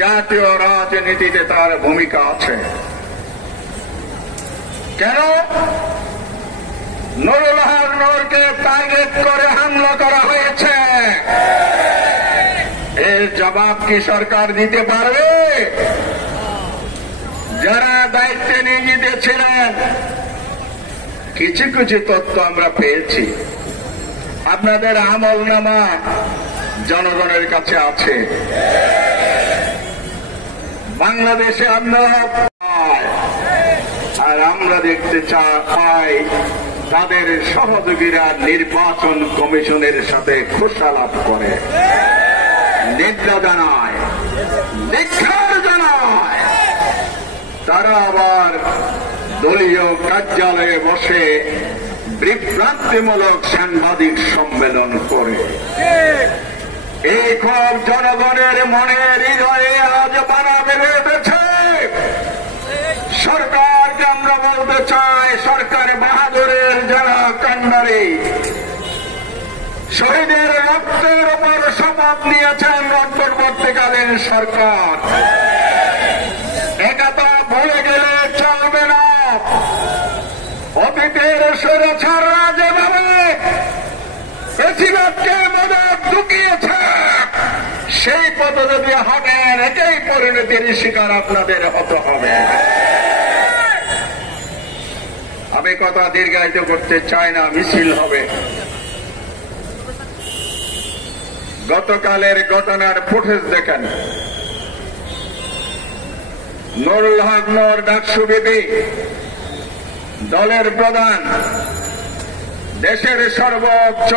জাতীয় রাজনীতিতে তার ভূমিকা আছে। কেন নুরুল হক নূরকে টার্গেট করে হামলা করা হয়েছে? এর জবাব কি সরকার দিতে পারবে? যারা দায়িত্বে নিয়োজিত ছিলেন, কিছু কিছু তথ্য আমরা পেয়েছি। আপনাদের আমলনামা জনগণের কাছে আছে। বাংলাদেশে আর আমরা দেখতে পাই তাদের সহযোগীরা নির্বাচন কমিশনের সাথে খোসালাপ করে, নিন্দা জানায়, ধিক্কার জানায়। তারা আবার দলীয় কার্যালয়ে বসে বিভ্রান্তিমূলক সাংবাদিক সম্মেলন করে। এই ক্ষোভ জনগণের মনে হৃদয়ে আজ বানা বেড়ে উঠেছে। সরকারকে আমরা বলতে চাই, সরকার বাহাদুরের যারা কান্ডারি শহীদের রক্তের উপর শপথ নিয়েছেন অন্তর্বর্তীকালীন সরকার, একথা ভুলে গেলে চলবে না। অতীতের স্বৈরাচাররা যেভাবে বেশিরভাগকে মদত ঢুকিয়েছে, সেই পথে যদি হাঁটেন, এটাই পরিণতির শিকার আপনাদের হতে হবে। আমি কথা দীর্ঘায়িত করতে চাই না, মিছিল হবে। গতকালের ঘটনার ফুটেজ দেখেন। নুরুল হক নূর ডাকসু বিবি, দলের প্রধান, দেশের সর্বোচ্চ